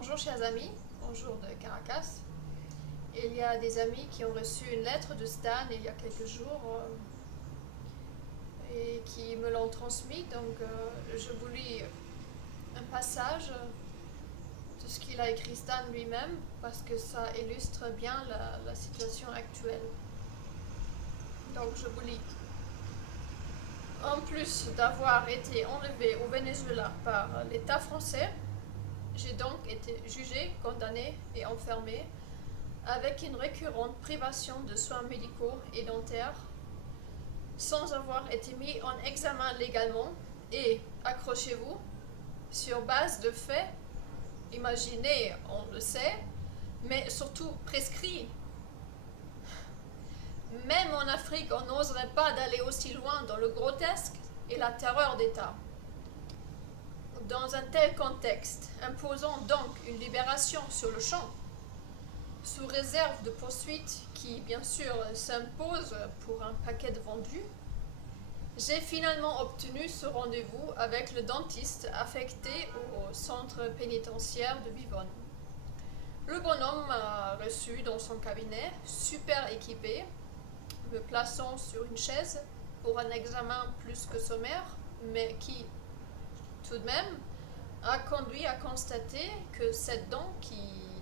Bonjour chers amis, bonjour de Caracas. Il y a des amis qui ont reçu une lettre de Stan il y a quelques jours et qui me l'ont transmis, donc je vous lis un passage de ce qu'il a écrit Stan lui-même parce que ça illustre bien la situation actuelle. Donc je vous lis. En plus d'avoir été enlevé au Venezuela par l'État français, j'ai donc été jugé, condamné et enfermé avec une récurrente privation de soins médicaux et dentaires sans avoir été mis en examen légalement et, accrochez-vous, sur base de faits, imaginés, on le sait, mais surtout prescrits. Même en Afrique, on n'oserait pas d'aller aussi loin dans le grotesque et la terreur d'État. Dans un tel contexte, imposant donc une libération sur le champ, sous réserve de poursuites qui, bien sûr, s'imposent pour un paquet de vendus, j'ai finalement obtenu ce rendez-vous avec le dentiste affecté au centre pénitentiaire de Vivonne. Le bonhomme m'a reçu dans son cabinet, super équipé, me plaçant sur une chaise pour un examen plus que sommaire, mais qui, tout de même, a conduit à constater que cette dent qui,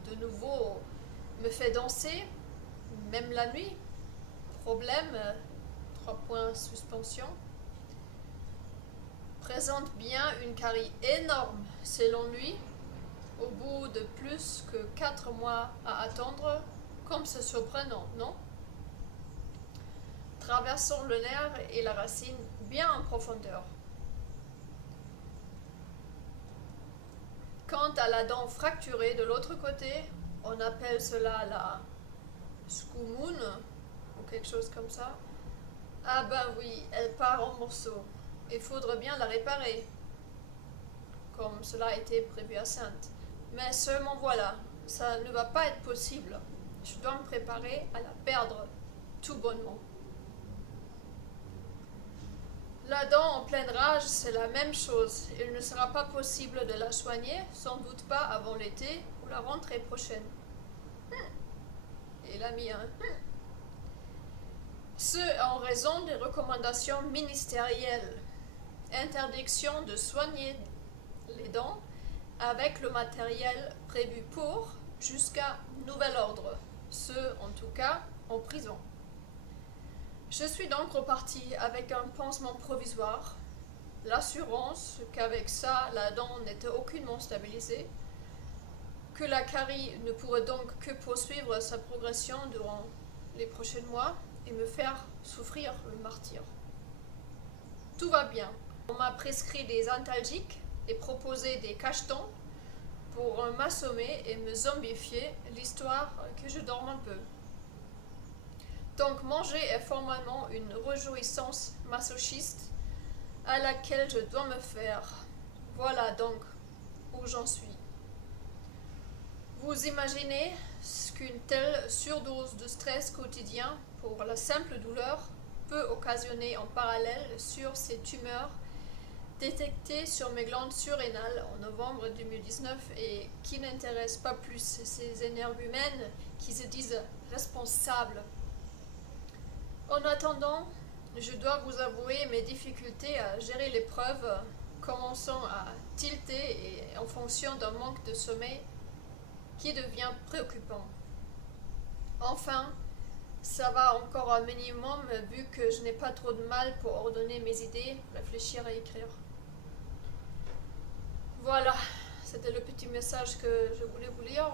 de nouveau, me fait danser, même la nuit, problème, 3 points suspension, présente bien une carie énorme, selon lui, au bout de plus que 4 mois à attendre, comme c'est surprenant, non? Traversons le nerf et la racine bien en profondeur. Quant à la dent fracturée de l'autre côté, on appelle cela la scoumoune ou quelque chose comme ça. Ah ben oui, elle part en morceaux. Il faudrait bien la réparer, comme cela a été prévu à Sainte. Mais seulement voilà, ça ne va pas être possible. Je dois me préparer à la perdre tout bonnement. La dent en pleine rage, c'est la même chose. Il ne sera pas possible de la soigner, sans doute pas avant l'été ou la rentrée prochaine. Il a mis un Ce en raison des recommandations ministérielles. Interdiction de soigner les dents avec le matériel prévu pour jusqu'à nouvel ordre. Ce, en tout cas, en prison. Je suis donc reparti avec un pansement provisoire, l'assurance qu'avec ça, la dent n'était aucunement stabilisée, que la carie ne pourrait donc que poursuivre sa progression durant les prochains mois et me faire souffrir le martyre. Tout va bien. On m'a prescrit des antalgiques et proposé des cachetons pour m'assommer et me zombifier, l'histoire que je dorme un peu. Donc manger est formellement une réjouissance masochiste à laquelle je dois me faire. Voilà donc où j'en suis. Vous imaginez ce qu'une telle surdose de stress quotidien pour la simple douleur peut occasionner en parallèle sur ces tumeurs détectées sur mes glandes surrénales en novembre 2019 et qui n'intéressent pas plus ces énergumènes qui se disent responsables. En attendant, je dois vous avouer mes difficultés à gérer l'épreuve, commençant à tilter et en fonction d'un manque de sommeil qui devient préoccupant. Enfin, ça va encore un minimum vu que je n'ai pas trop de mal pour ordonner mes idées, réfléchir et écrire. Voilà, c'était le petit message que je voulais vous lire.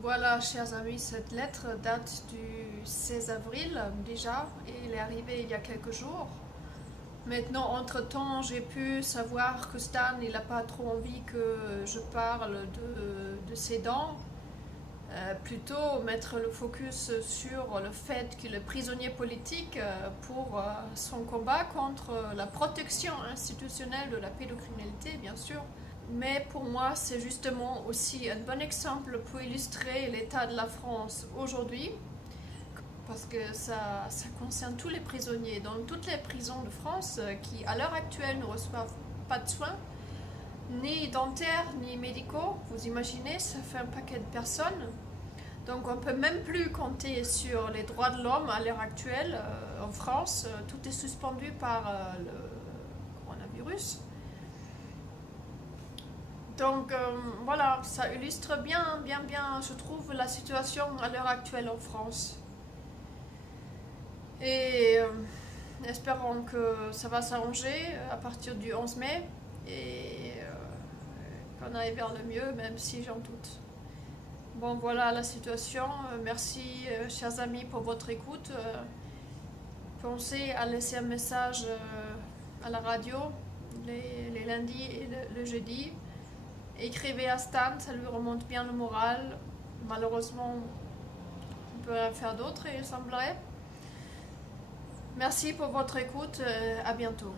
Voilà, chers amis, cette lettre date du 16 avril déjà, et elle est arrivée il y a quelques jours. Maintenant, entre-temps, j'ai pu savoir que Stan, il n'a pas trop envie que je parle de ses dents. Plutôt mettre le focus sur le fait qu'il est prisonnier politique pour son combat contre la protection institutionnelle de la pédocriminalité, bien sûr. Mais pour moi, c'est justement aussi un bon exemple pour illustrer l'état de la France aujourd'hui, parce que ça concerne tous les prisonniers dans toutes les prisons de France qui, à l'heure actuelle, ne reçoivent pas de soins. ni dentaires, ni médicaux. Vous imaginez, ça fait un paquet de personnes. Donc on ne peut même plus compter sur les droits de l'homme à l'heure actuelle. En France, tout est suspendu par le coronavirus. Donc voilà, ça illustre bien, je trouve, la situation à l'heure actuelle en France. Et espérons que ça va s'arranger à partir du 11 mai et qu'on aille vers le mieux, même si j'en doute. Bon, voilà la situation. Merci, chers amis, pour votre écoute. Pensez à laisser un message à la radio les lundis et le jeudi. Écrivez à Stan, ça lui remonte bien le moral. Malheureusement, on peut rien faire d'autre, il semblerait. Merci pour votre écoute. À bientôt.